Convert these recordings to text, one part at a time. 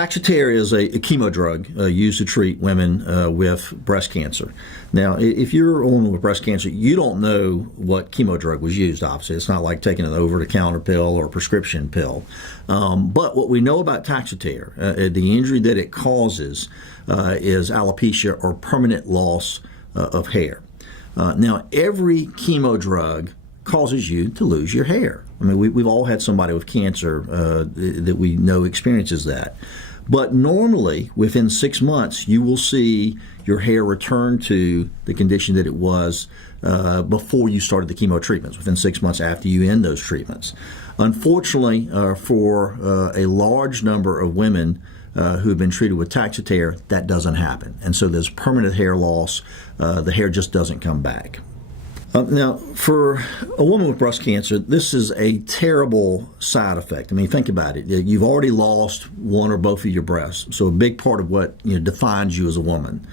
Taxotere is a chemo drug used to treat women with breast cancer. Now, if you're a woman with breast cancer, you don't know what chemo drug was used, obviously. It's not like taking an over-the-counter pill or a prescription pill. But what we know about Taxotere, the injury that it causes is alopecia, or permanent loss of hair. Now, every chemo drug causes you to lose your hair. I mean, we've all had somebody with cancer that we know experiences that. But normally, within 6 months, you will see your hair return to the condition that it was before you started the chemo treatments, within 6 months after you end those treatments. Unfortunately, for a large number of women who have been treated with Taxotere, that doesn't happen. And so there's permanent hair loss. The hair just doesn't come back. Now, for a woman with breast cancer, this is a terrible side effect. I mean, think about it. You've already lost one or both of your breasts, so a big part of what defines you as a woman.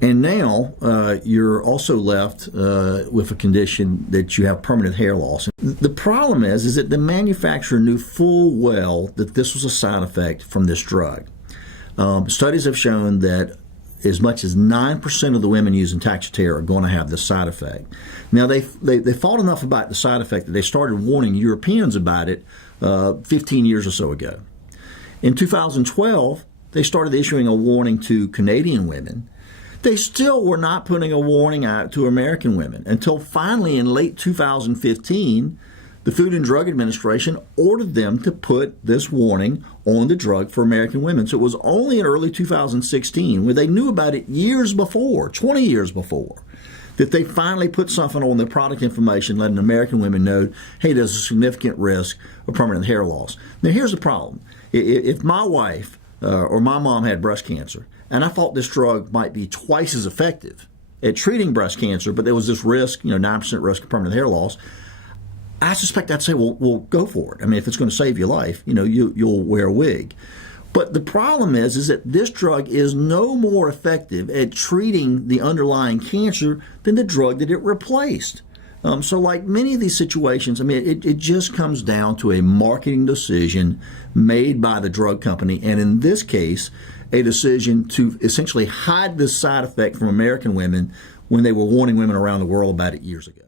And now you're also left with a condition that you have permanent hair loss. The problem is that the manufacturer knew full well that this was a side effect from this drug. Studies have shown that as much as 9% of the women using Taxotere are going to have this side effect. Now, they thought enough about the side effect that they started warning Europeans about it 15 years or so ago. In 2012, they started issuing a warning to Canadian women. They still were not putting a warning out to American women until finally in late 2015, the Food and Drug Administration ordered them to put this warning on the drug for American women. So it was only in early 2016, where they knew about it years before, 20 years before, that they finally put something on their product information letting American women know, hey, there's a significant risk of permanent hair loss. Now, here's the problem. If my wife or my mom had breast cancer, and I thought this drug might be twice as effective at treating breast cancer, but there was this risk, 9% risk of permanent hair loss, I suspect I'd say, well, go for it. I mean, if it's going to save your life, you'll wear a wig. But the problem is that this drug is no more effective at treating the underlying cancer than the drug that it replaced. So like many of these situations, I mean, it just comes down to a marketing decision made by the drug company, and in this case, a decision to essentially hide this side effect from American women when they were warning women around the world about it years ago.